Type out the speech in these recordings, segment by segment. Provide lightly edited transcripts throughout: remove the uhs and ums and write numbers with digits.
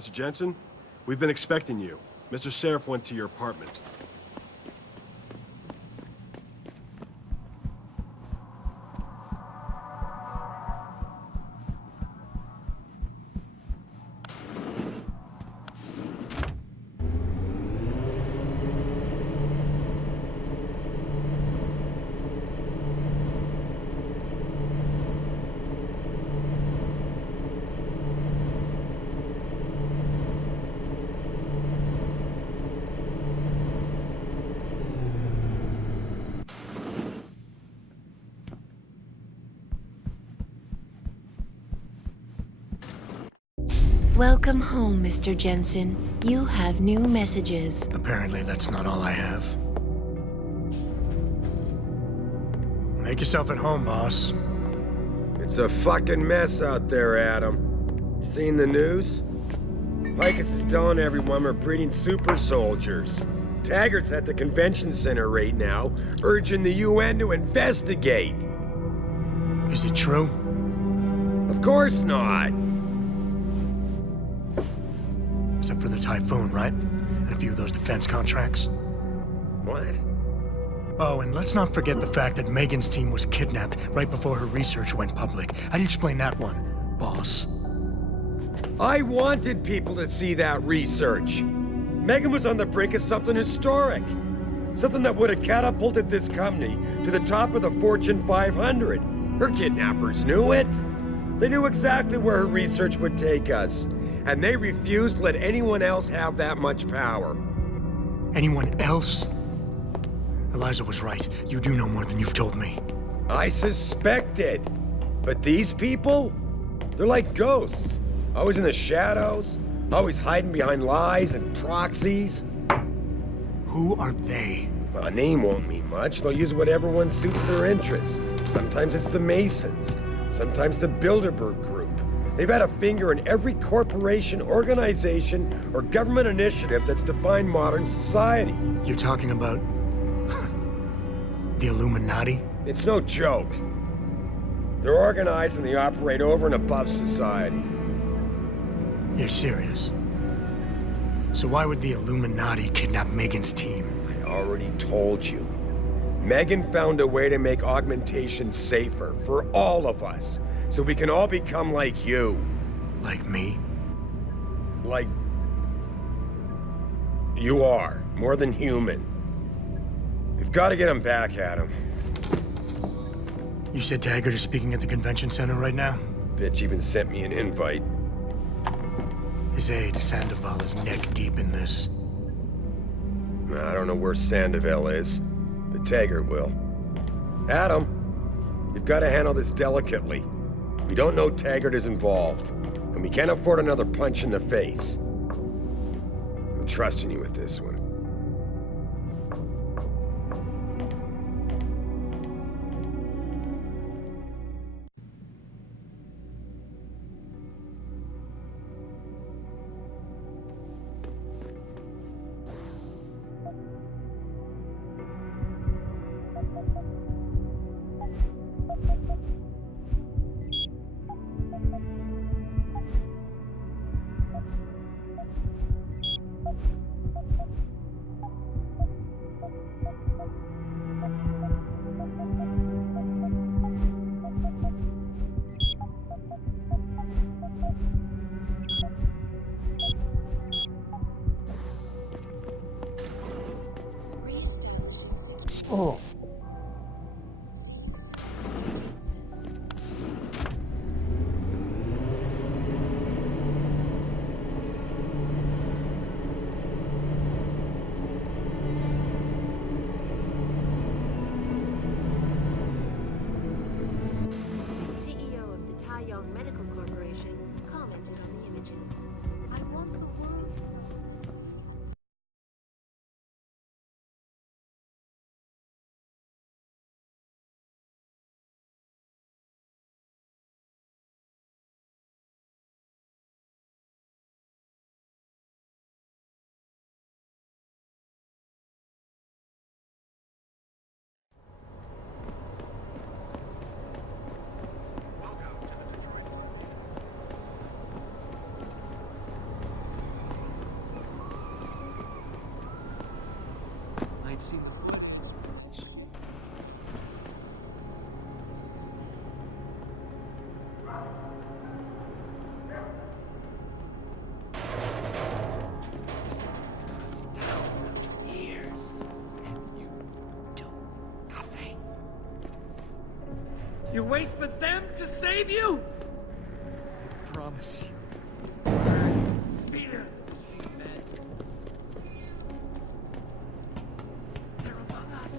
Mr. Jensen, we've been expecting you. Mr. Sheriff went to your apartment. Welcome home, Mr. Jensen. You have new messages. Apparently that's not all I have. Make yourself at home, boss. It's a fucking mess out there, Adam. You seen the news? Picus is telling everyone we're breeding super soldiers. Taggart's at the convention center right now, urging the UN to investigate. Is it true? Of course not. Except for the Typhoon, right? And a few of those defense contracts. What? Oh, and let's not forget the fact that Megan's team was kidnapped right before her research went public. How do you explain that one, boss? I wanted people to see that research. Megan was on the brink of something historic. Something that would have catapulted this company to the top of the Fortune 500. Her kidnappers knew it. They knew exactly where her research would take us. And they refused to let anyone else have that much power. Anyone else? Eliza was right. You do know more than you've told me. I suspected. But these people? They're like ghosts. Always in the shadows. Always hiding behind lies and proxies. Who are they? Well, a name won't mean much. They'll use whatever one suits their interests. Sometimes it's the Masons. Sometimes the Bilderberg Group. They've had a finger in every corporation, organization, or government initiative that's defined modern society. You're talking about... the Illuminati? It's no joke. They're organized and they operate over and above society. You're serious? So why would the Illuminati kidnap Megan's team? I already told you. Megan found a way to make augmentation safer for all of us, so we can all become like you. Like me? Like... you are. More than human. We've got to get him back, Adam. You said Taggart is speaking at the convention center right now? Bitch even sent me an invite. His aide, Sandoval, is neck deep in this. I don't know where Sandoval is, but Taggart will. Adam, you've got to handle this delicately. We don't know Taggart is involved, and we can't afford another punch in the face. I'm trusting you with this one. Oh. I'd see. You wait for them to save you? I promise you. Fear. They're among us.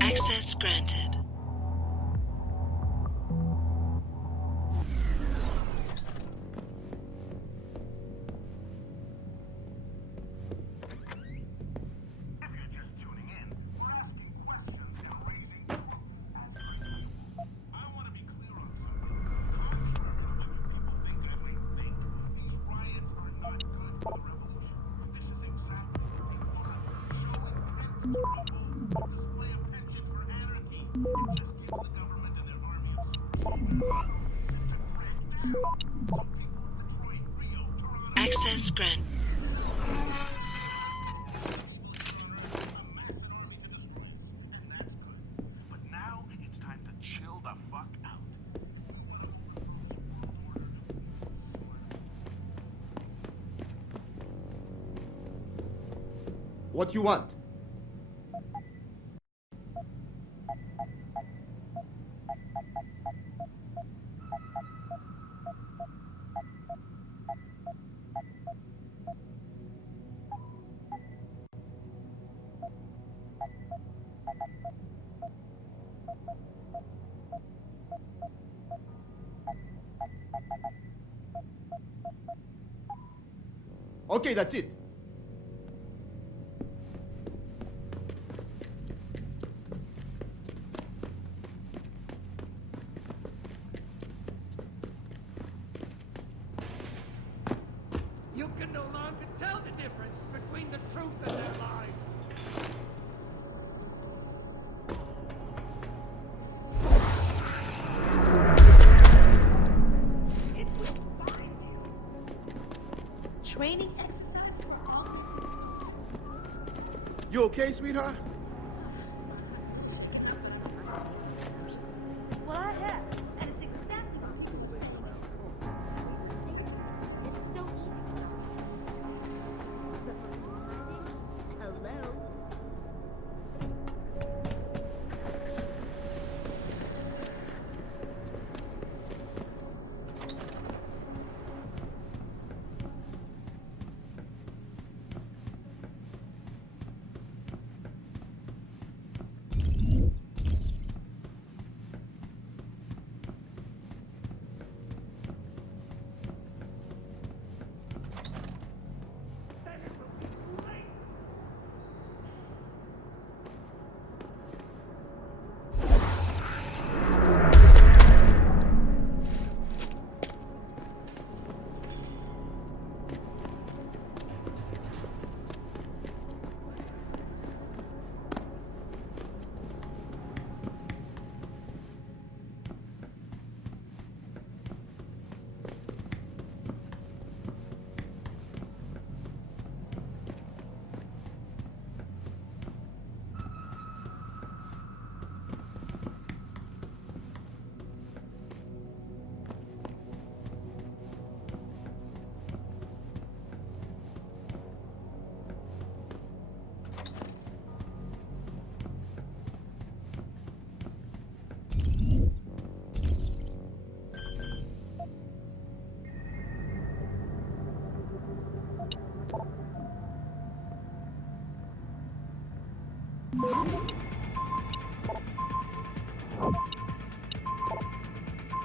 Access granted. Access granted. But now it's time to chill the fuck out. What you want? Okay, that's it. You can no longer tell the difference between the truth and their lies. It will find you. Training exercise for all. You okay, sweetheart? Well, I have, and it's exactly what we do. It's so easy. Hello.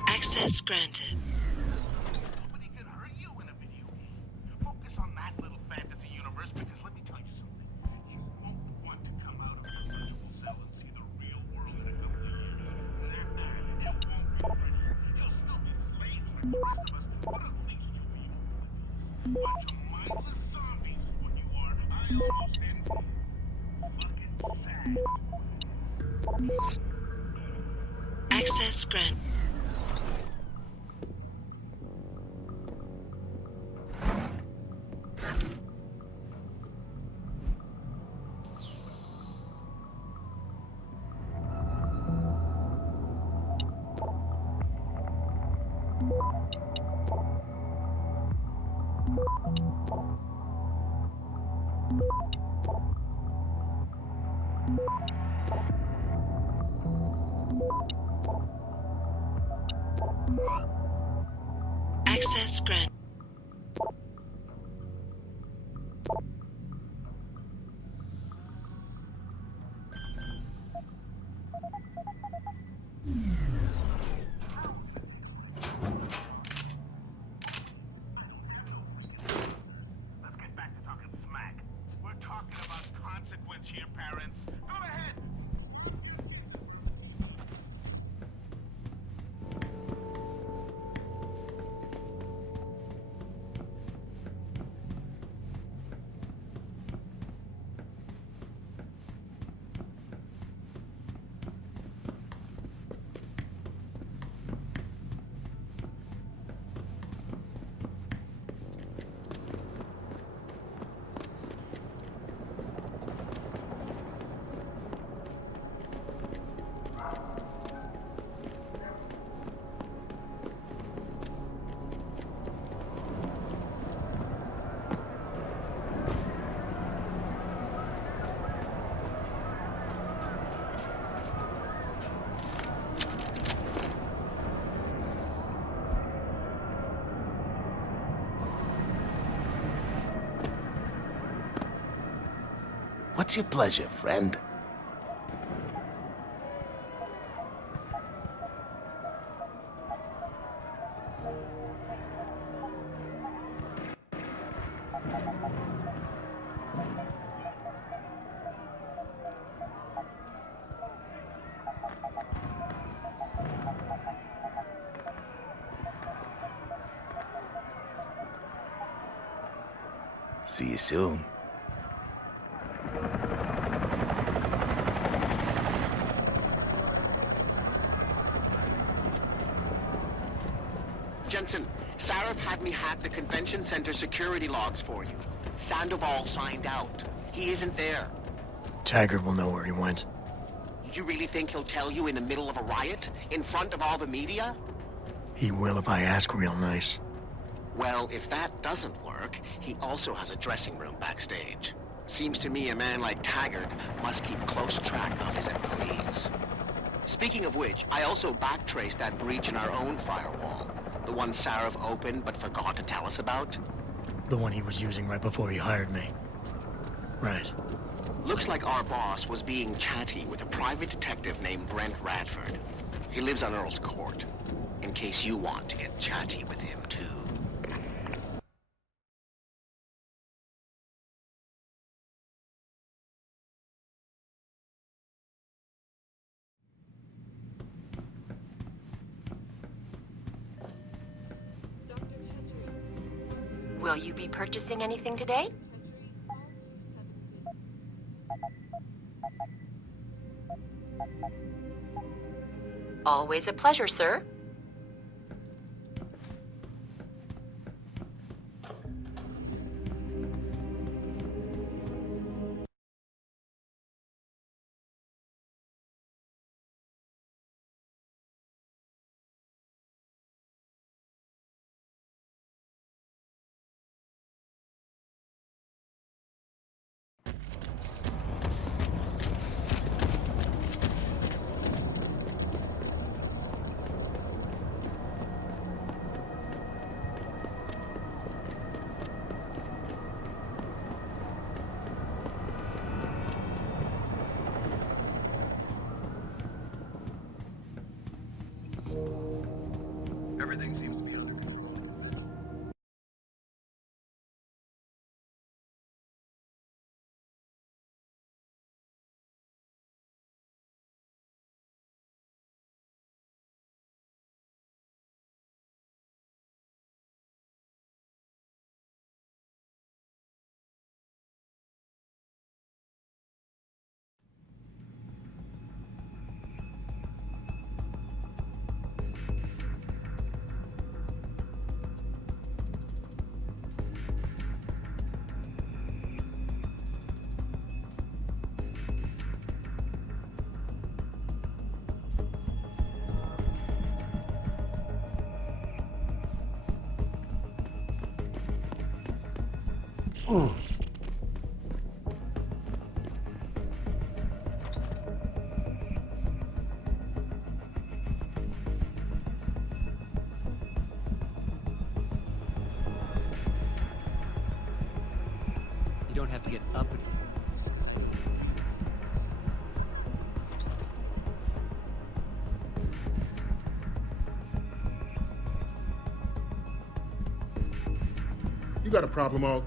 Access granted. Nobody can hurt like the rest of us, but at least you were human. Bunch of mindless zombies is what you are. I almost envy you. Fucking sad. Access granted. Access granted. Let's get back to talking smack. We're talking about consequence here, parents. Go ahead. What's your pleasure, friend? See you soon. Jensen, Sarif had me hack the convention center security logs for you. Sandoval signed out. He isn't there. Taggart will know where he went. You really think he'll tell you in the middle of a riot? In front of all the media? He will if I ask real nice. Well, if that doesn't work, he also has a dressing room backstage. Seems to me a man like Taggart must keep close track of his employees. Speaking of which, I also backtraced that breach in our own firewall. The one Sarif opened but forgot to tell us about. The one he was using right before he hired me. Right. Looks like our boss was being chatty with a private detective named Brent Radford. He lives on Earl's Court, in case you want to get chatty with him too. Will you be purchasing anything today? Always a pleasure, sir. Everything seems to be You don't have to get uppity. You got a problem, Og?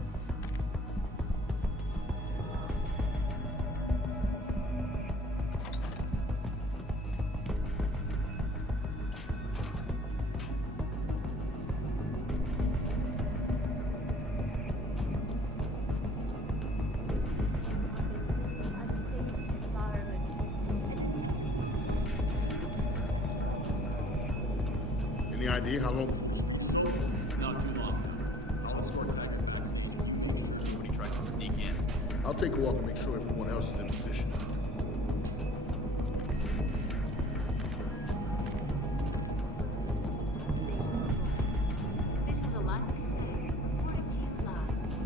Any idea how long? Not too long. I'll escort back to the back. When he tries to sneak in. I'll take a walk and make sure everyone else is in position. This is a lot.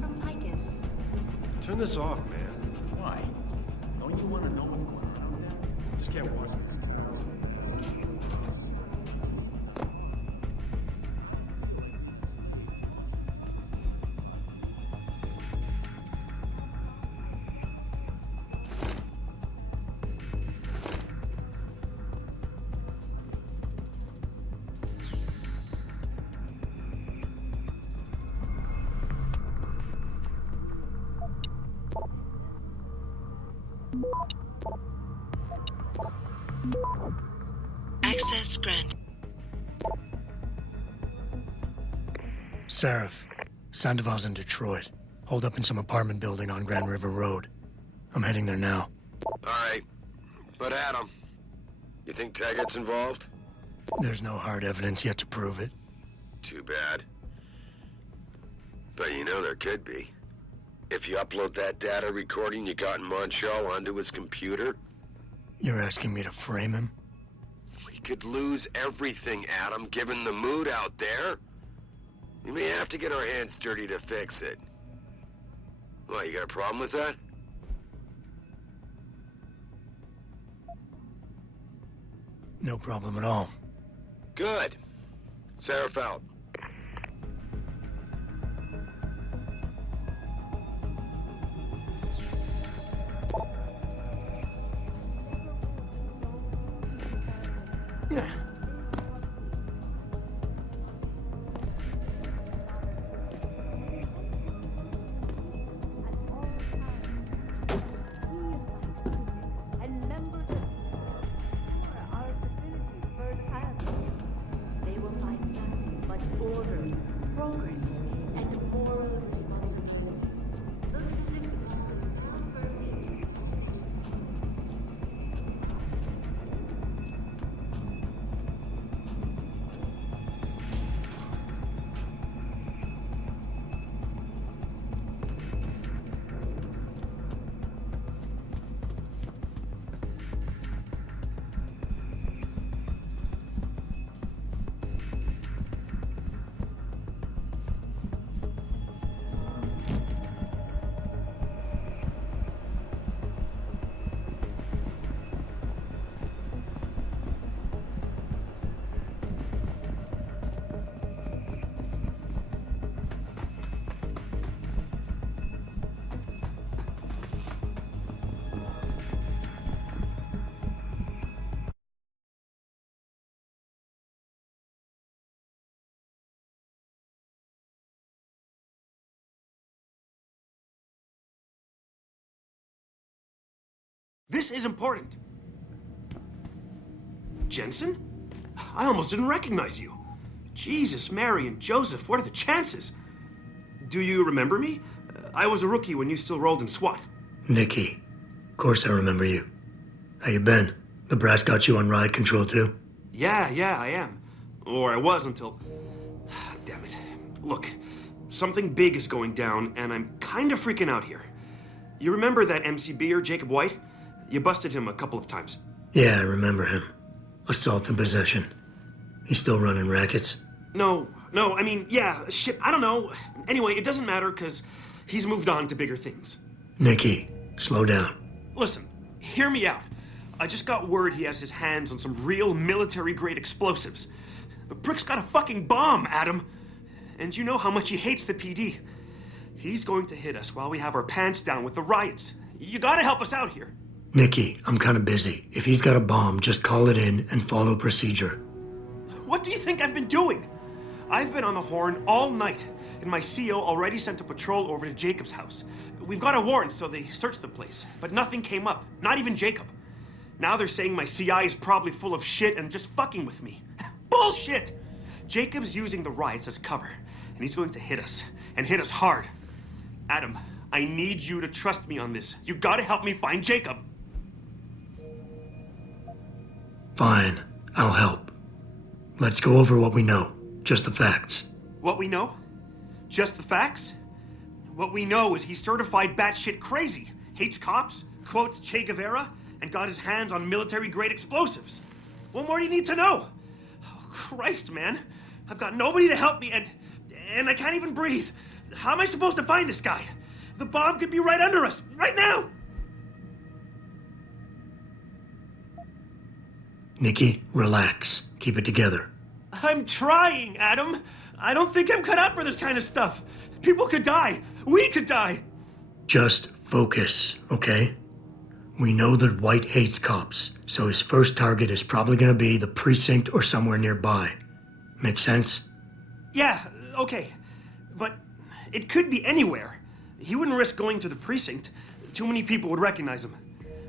From Icus. Turn this off, man. Why? Don't you want to know what's going on over there? Just can't watch this. Access granted. Seraph, Sandoval's in Detroit. Hold up in some apartment building on Grand River Road. I'm heading there now. All right. But Adam, you think Taggart's involved? There's no hard evidence yet to prove it. Too bad. But you know there could be. If you upload that data recording you got in Montreal onto his computer, You're asking me to frame him? we could lose everything, Adam, given the mood out there. We may have to get our hands dirty to fix it. What, you got a problem with that? No problem at all. Good. Seraph out. And members of our facilities firsthand. They will find nothing but order, progress, and moral responsibility. Looks as if This is important. Jensen? I almost didn't recognize you. Jesus, Mary, and Joseph, what are the chances? Do you remember me? I was a rookie when you still rolled in SWAT. Nikki. Of course I remember you. How you been? The brass got you on ride control too? Yeah, I am. Or I was until... Damn it. Look, something big is going down, and I'm kind of freaking out here. You remember that MCBer, Jacob White? You busted him a couple of times. Yeah, I remember him. Assault and possession. He's still running rackets? No, I mean, yeah, shit, I don't know. Anyway, it doesn't matter, because He's moved on to bigger things. Nikki, slow down. Listen, hear me out. I just got word he has his hands on some real military-grade explosives. The prick's got a fucking bomb, Adam. And you know how much he hates the PD. He's going to hit us while we have our pants down with the riots. You gotta help us out here. Nikki, I'm kind of busy. If he's got a bomb, just call it in and follow procedure. What do you think I've been doing? I've been on the horn all night, and my CO already sent a patrol over to Jacob's house. We've got a warrant, so they searched the place, but nothing came up, not even Jacob. Now they're saying my CI is probably full of shit and just fucking with me. Bullshit! Jacob's using the riots as cover, and he's going to hit us, and hit us hard. Adam, I need you to trust me on this. You gotta help me find Jacob. Fine, I'll help. Let's go over what we know. Just the facts. What we know? Just the facts? What we know is he's certified batshit crazy, hates cops, quotes Che Guevara, and got his hands on military-grade explosives. What more do you need to know? Oh, Christ, man. I've got nobody to help me, and I can't even breathe. How am I supposed to find this guy? The bomb could be right under us, right now! Nikki, relax. Keep it together. I'm trying, Adam. I don't think I'm cut out for this kind of stuff. People could die. We could die. Just focus, okay? We know that White hates cops, so his first target is probably gonna be the precinct or somewhere nearby. Make sense? Yeah, okay. But it could be anywhere. He wouldn't risk going to the precinct. Too many people would recognize him.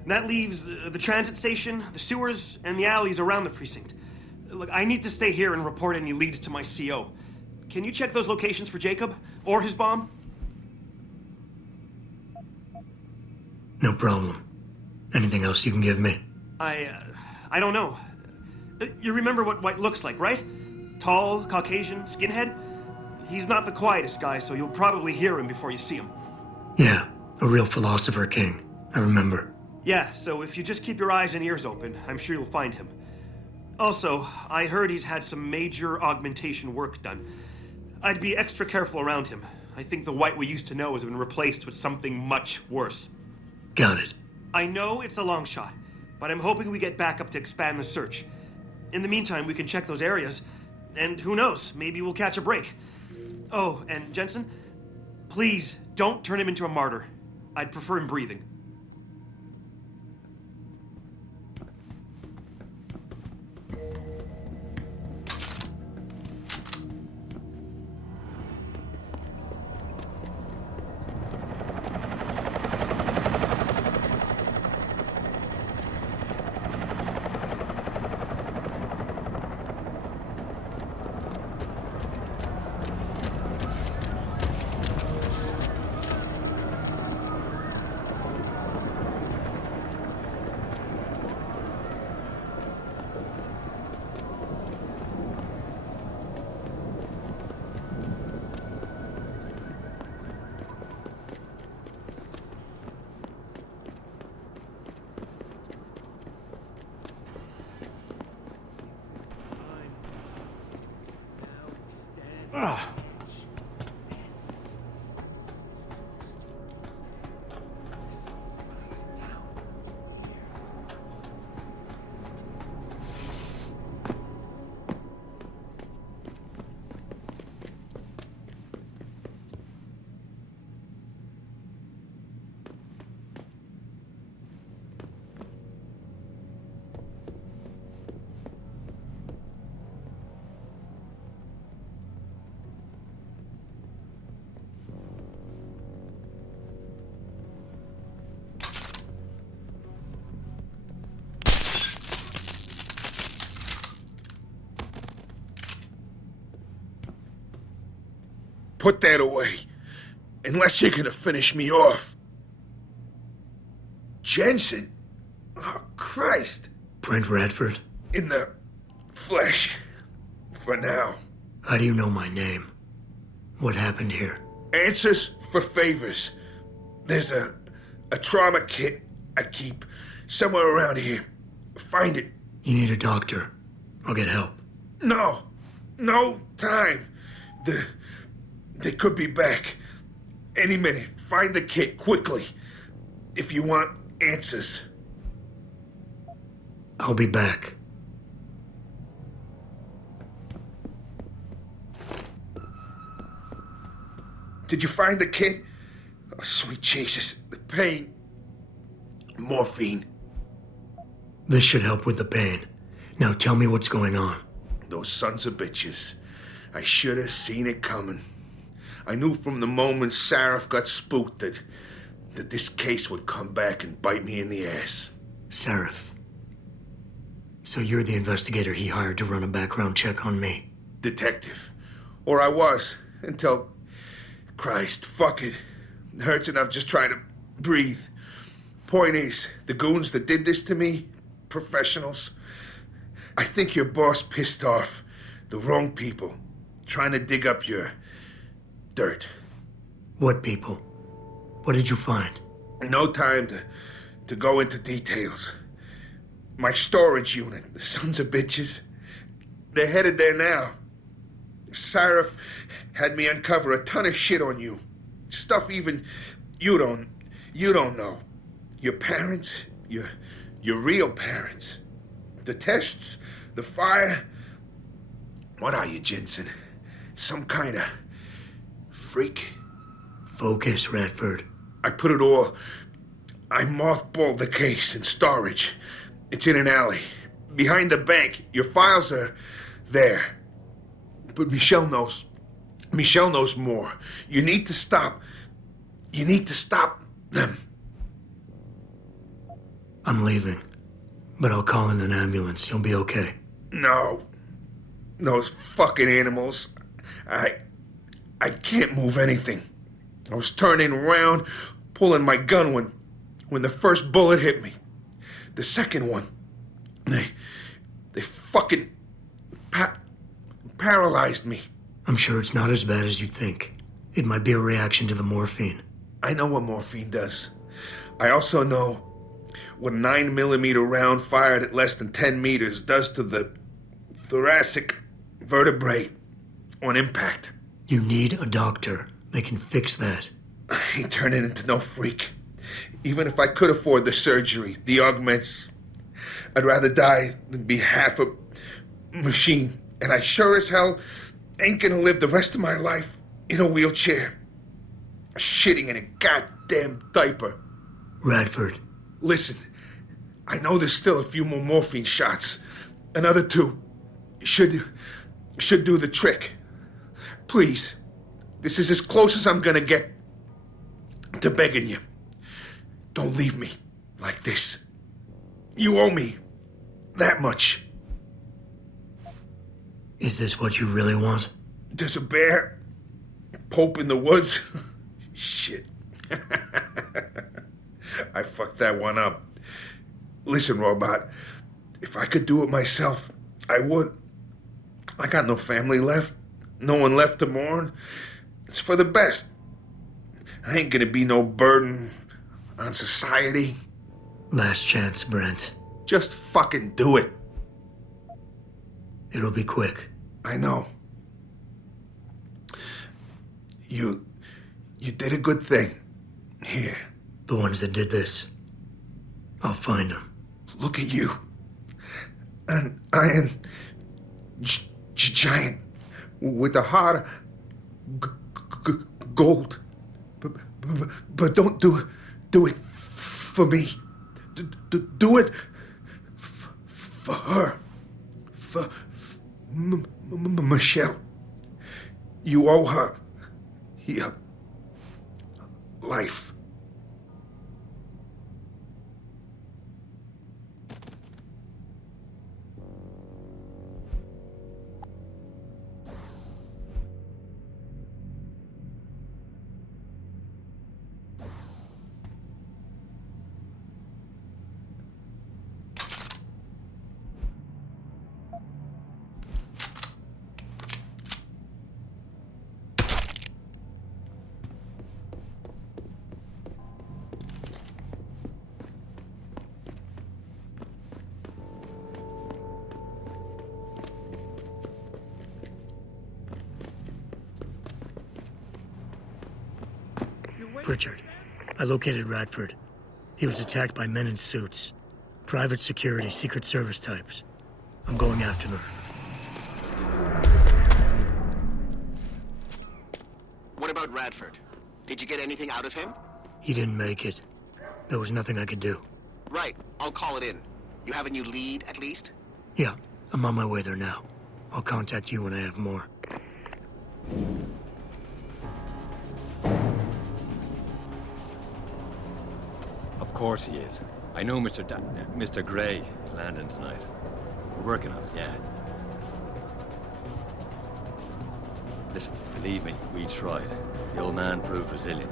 That leaves the transit station, the sewers, and the alleys around the precinct. Look, I need to stay here and report any leads to my CO. Can you check those locations for Jacob? Or his bomb? No problem. Anything else you can give me? I don't know. You remember what White looks like, right? Tall, Caucasian, skinhead? He's not the quietest guy, so you'll probably hear him before you see him. Yeah, a real philosopher king. I remember. Yeah, so if you just keep your eyes and ears open, I'm sure you'll find him. Also, I heard he's had some major augmentation work done. I'd be extra careful around him. I think the White we used to know has been replaced with something much worse. Got it. I know it's a long shot, but I'm hoping we get backup to expand the search. In the meantime, we can check those areas, and who knows, maybe we'll catch a break. Oh, and Jensen, please don't turn him into a martyr. I'd prefer him breathing. Put that away. Unless you're gonna finish me off. Jensen? Oh, Christ. Brent Radford? In the flesh. For now. How do you know my name? What happened here? Answers for favors. There's a trauma kit I keep somewhere around here. Find it. You need a doctor. I'll get help. No time. They could be back. Any minute. Find the kid, quickly. If you want answers. I'll be back. Did you find the kid? Oh, sweet Jesus. The pain. Morphine. This should help with the pain. Now tell me what's going on. Those sons of bitches. I should have seen it coming. I knew from the moment Sarif got spooked that this case would come back and bite me in the ass. Sarif. So you're the investigator he hired to run a background check on me? Detective. Or I was, until... Christ, fuck it. It hurts enough just trying to breathe. Point is, the goons that did this to me, professionals. I think your boss pissed off the wrong people, trying to dig up your dirt. What people? What did you find? No time to go into details. My storage unit, the sons of bitches, they're headed there now. Sarif had me uncover a ton of shit on you. Stuff even you don't know. Your parents, your real parents. The tests, the fire. What are you, Jensen? Some kind of freak? Focus, Radford. I put it all... I mothballed the case in storage. It's in an alley. Behind the bank. Your files are there. But Michelle knows. Michelle knows more. You need to stop. You need to stop them. I'm leaving. But I'll call in an ambulance. You'll be okay. No. Those fucking animals. I can't move anything. I was turning around, pulling my gun when the first bullet hit me. The second one, they fucking paralyzed me. I'm sure it's not as bad as you think. It might be a reaction to the morphine. I know what morphine does. I also know what a 9mm round fired at less than 10 meters does to the thoracic vertebrae on impact. You need a doctor. They can fix that. I ain't turning into no freak. Even if I could afford the surgery, the augments, I'd rather die than be half a machine. And I sure as hell ain't gonna live the rest of my life in a wheelchair, shitting in a goddamn diaper. Radford. Listen, I know there's still a few more morphine shots. Another 2 should do the trick. Please, this is as close as I'm gonna get to begging you. Don't leave me like this. You owe me that much. Is this what you really want? There's a bear, Pope in the woods. Shit. I fucked that one up. Listen, Robot, if I could do it myself, I would. I got no family left, no one left to mourn. It's for the best. I ain't gonna be no burden on society. Last chance, Brent. Just fucking do it. It'll be quick. I know. You did a good thing. Here. The ones that did this. I'll find them. Look at you. An iron giant with a heart of gold. But don't do it for me. Do it for her. For Michelle. You owe her your life. Pritchard. I located Radford. He was attacked by men in suits. Private security, Secret Service types. I'm going after them. What about Radford? Did you get anything out of him? He didn't make it. There was nothing I could do. Right. I'll call it in. You have a new lead, at least? Yeah, I'm on my way there now. I'll contact you when I have more. Of course he is. I know Mr. Gray is landing tonight. We're working on it, yeah. Listen, believe me, we tried. The old man proved resilient.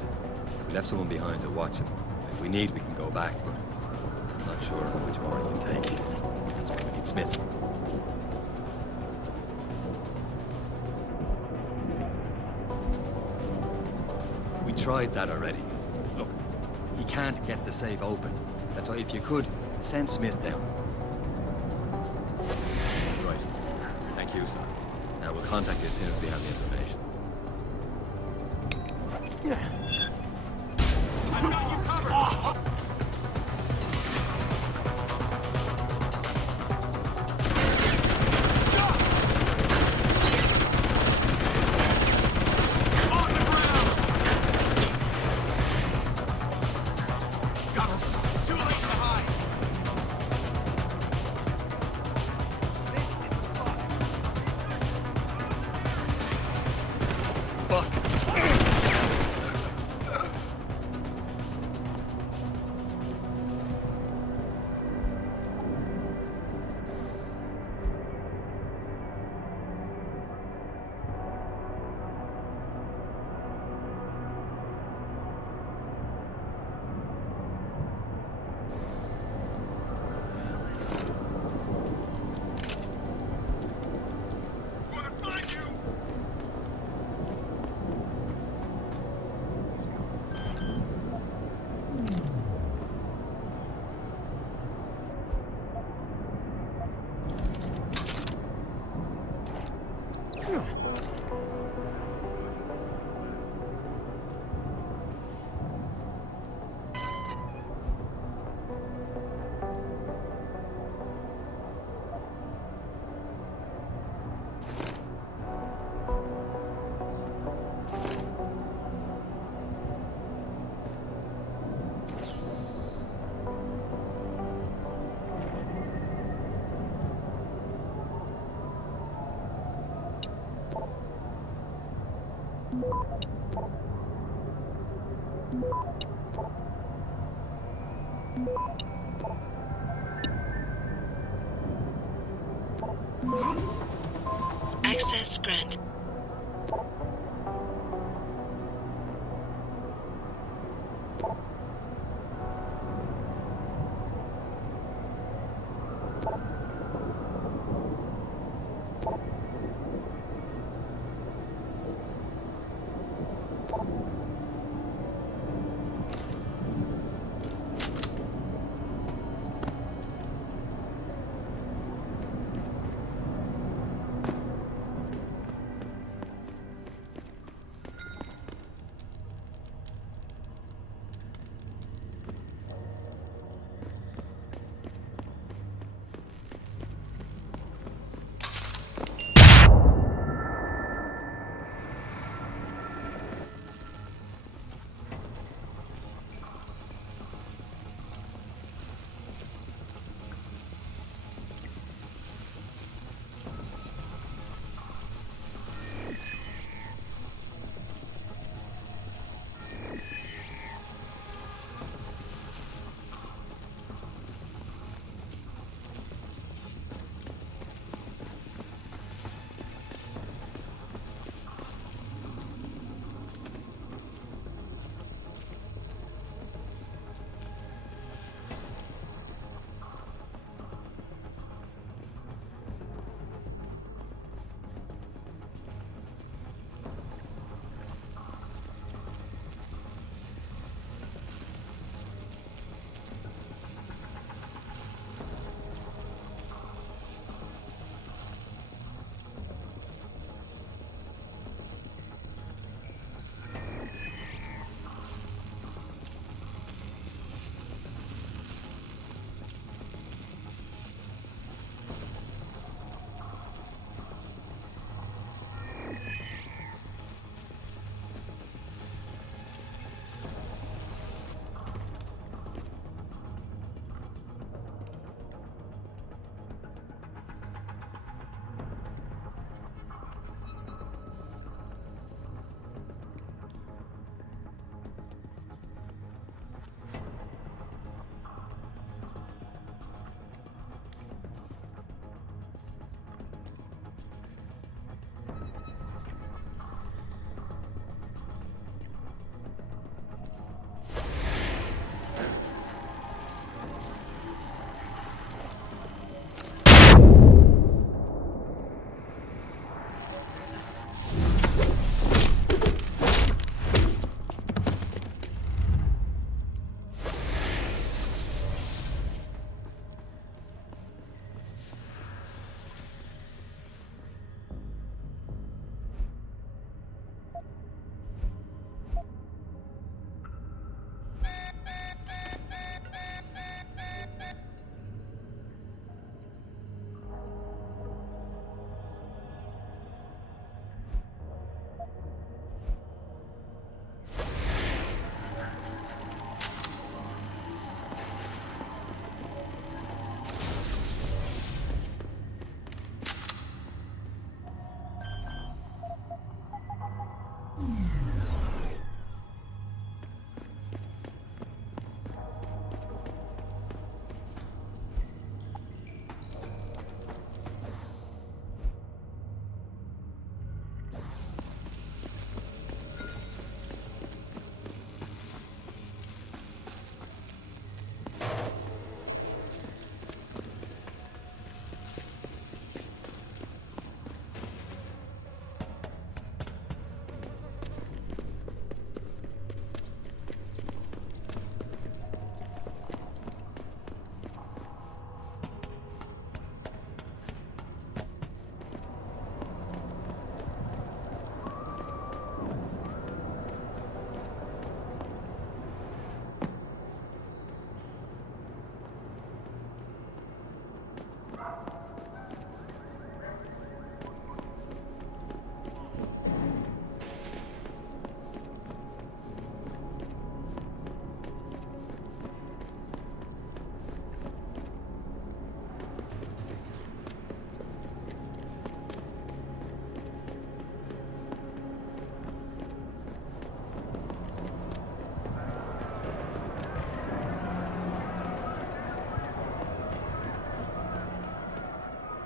We left someone behind to watch him. If we need, we can go back, but I'm not sure how much more it can take. That's why we need Smith. We tried that already. Look, he can't get the safe open. That's why if you could, send Smith down. Right. Thank you, sir. Now we'll contact you as soon as we have the information. I've got you covered! Access granted.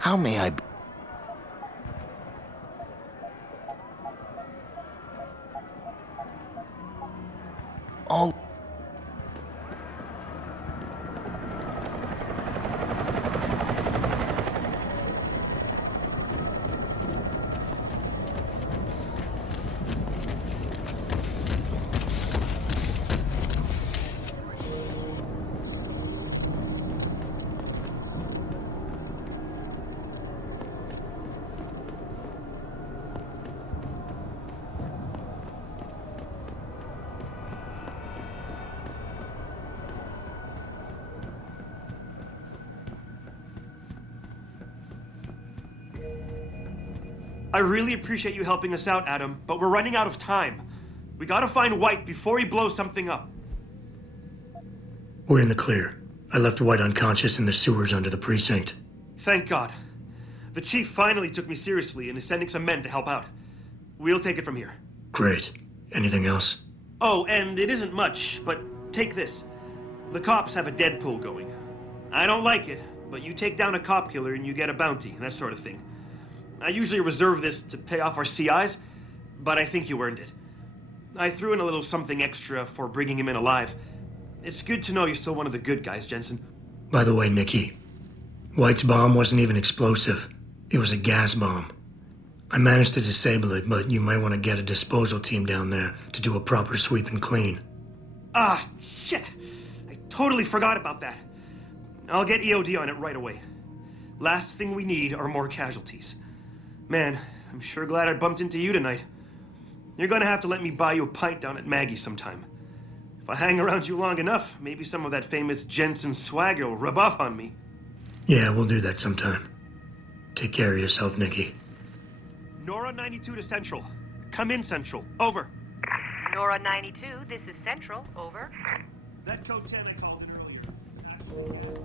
How may I... Oh... I really appreciate you helping us out, Adam, but we're running out of time. We gotta find White before he blows something up. We're in the clear. I left White unconscious in the sewers under the precinct. Thank God. The chief finally took me seriously and is sending some men to help out. We'll take it from here. Great. Anything else? Oh, and it isn't much, but take this. The cops have a Deadpool going. I don't like it, but you take down a cop killer and you get a bounty, that sort of thing. I usually reserve this to pay off our CIs, but I think you earned it. I threw in a little something extra for bringing him in alive. It's good to know you're still one of the good guys, Jensen. By the way, Nikki, White's bomb wasn't even explosive. It was a gas bomb. I managed to disable it, but you might want to get a disposal team down there to do a proper sweep and clean. Ah, shit! I totally forgot about that. I'll get EOD on it right away. Last thing we need are more casualties. Man, I'm sure glad I bumped into you tonight. You're gonna have to let me buy you a pint down at Maggie's sometime. If I hang around you long enough, maybe some of that famous Jensen swagger will rub off on me. Yeah, we'll do that sometime. Take care of yourself, Nikki. Nora 92 to Central. Come in, Central. Over. Nora 92, this is Central. Over. That code 10 I called earlier.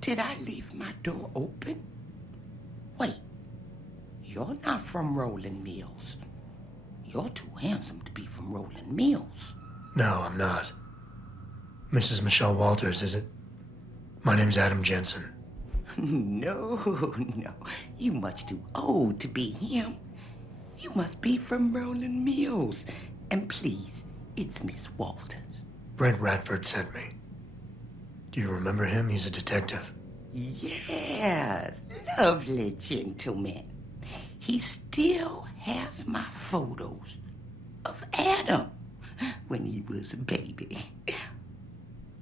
Did I leave my door open? Wait, you're not from Rolling Mills. You're too handsome to be from Rolling Mills. No, I'm not. Mrs. Michelle Walters, is it? My name's Adam Jensen. No, you much too old to be him. You must be from Rolling Mills. And please, it's Miss Walters. Brent Radford sent me. Do you remember him? He's a detective. Yes, lovely gentleman. He still has my photos of Adam when he was a baby.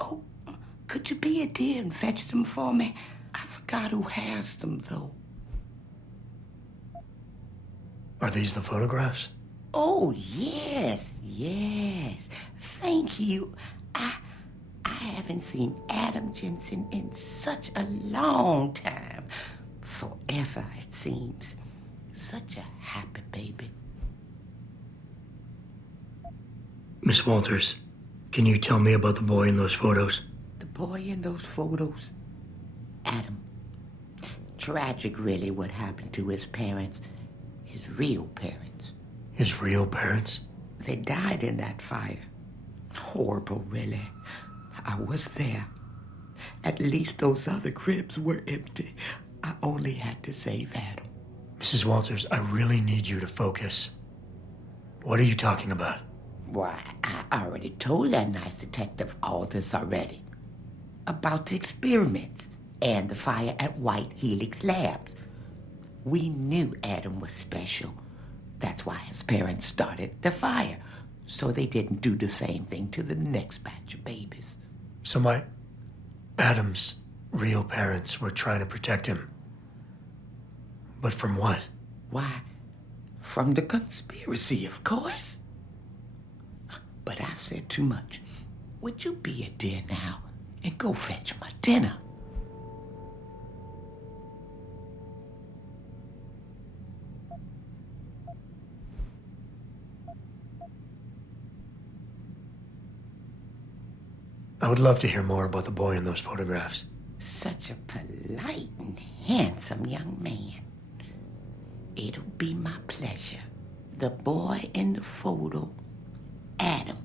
Oh, could you be a dear and fetch them for me? I forgot who has them, though. Are these the photographs? Oh, yes. Thank you. I haven't seen Adam Jensen in such a long time. Forever, it seems. Such a happy baby. Miss Walters, can you tell me about the boy in those photos? The boy in those photos? Adam. Tragic, really, what happened to his parents. His real parents. His real parents? They died in that fire. Horrible, really. I was there. At least those other cribs were empty. I only had to save Adam. Mrs. Walters, I really need you to focus. What are you talking about? Why, I already told that nice detective all this already. About the experiments and the fire at White Helix Labs. We knew Adam was special. That's why his parents started the fire, so they didn't do the same thing to the next batch of babies. So Adam's real parents were trying to protect him. But from what? Why, from the conspiracy, of course. But I've said too much. Would you be a dear now and go fetch my dinner? I would love to hear more about the boy in those photographs. Such a polite and handsome young man. It'll be my pleasure. The boy in the photo, Adam.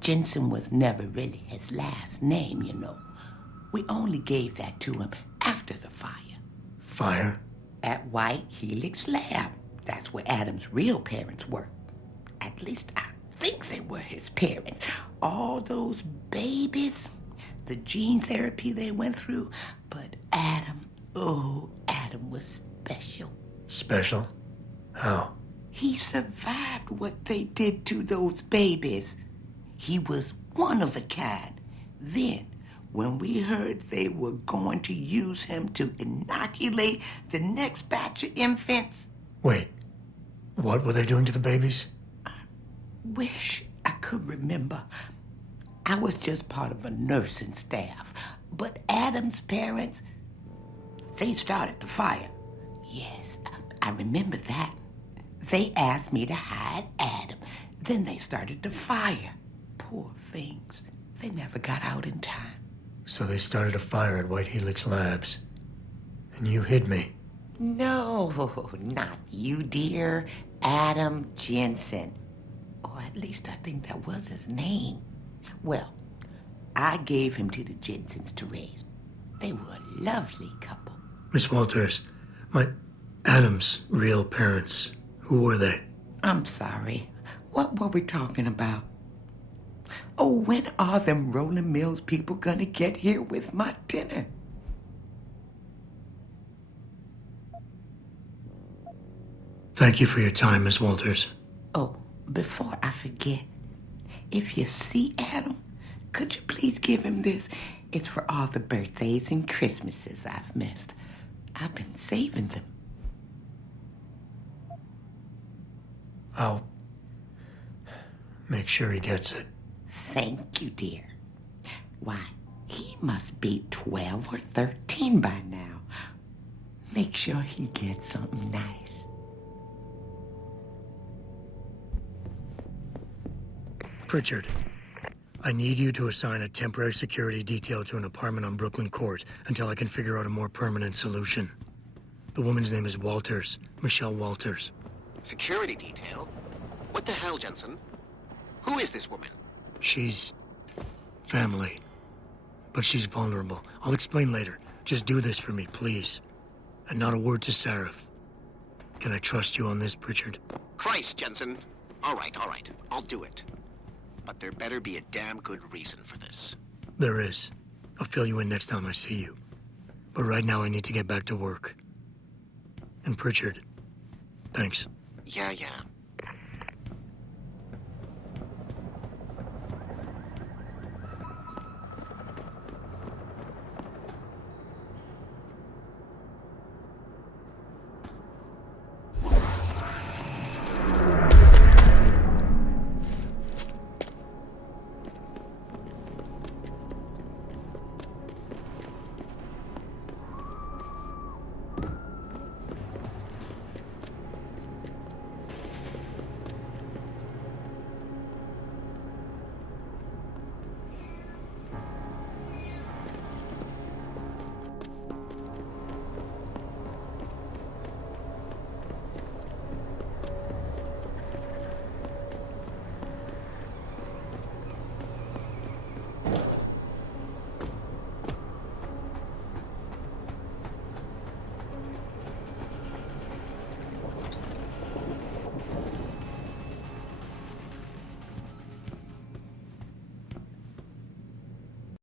Jensen was never really his last name, you know. We only gave that to him after the fire. Fire? At White Helix Lab. That's where Adam's real parents worked. At least I think they were his parents. All those babies, the gene therapy they went through. But Adam, oh, Adam was special. Special? How? He survived what they did to those babies. He was one of a kind. Then, when we heard they were going to use him to inoculate the next batch of infants... Wait, what were they doing to the babies? Wish I could remember. I was just part of a nursing staff. But Adam's parents, they started the fire. Yes, I remember that. They asked me to hide Adam. Then they started the fire. Poor things. They never got out in time. So they started a fire at White Helix Labs. And you hid me. No, not you, dear. Adam Jensen. Or at least I think that was his name. Well, I gave him to the Jensens to raise. They were a lovely couple. Miss Walters, Adam's real parents, who were they? I'm sorry. What were we talking about? Oh, when are them Rolling Mills people gonna get here with my dinner? Thank you for your time, Miss Walters. Oh, before I forget, if you see Adam, could you please give him this? It's for all the birthdays and Christmases I've missed. I've been saving them. I'll make sure he gets it. Thank you, dear. Why, he must be 12 or 13 by now. Make sure he gets something nice. Pritchard, I need you to assign a temporary security detail to an apartment on Brooklyn Court until I can figure out a more permanent solution. The woman's name is Walters, Michelle Walters. Security detail? What the hell, Jensen? Who is this woman? She's family, but she's vulnerable. I'll explain later. Just do this for me, please. And not a word to Sarif. Can I trust you on this, Pritchard? Christ, Jensen. All right. I'll do it. But there better be a damn good reason for this. There is. I'll fill you in next time I see you. But right now I need to get back to work. And Pritchard, thanks. Yeah.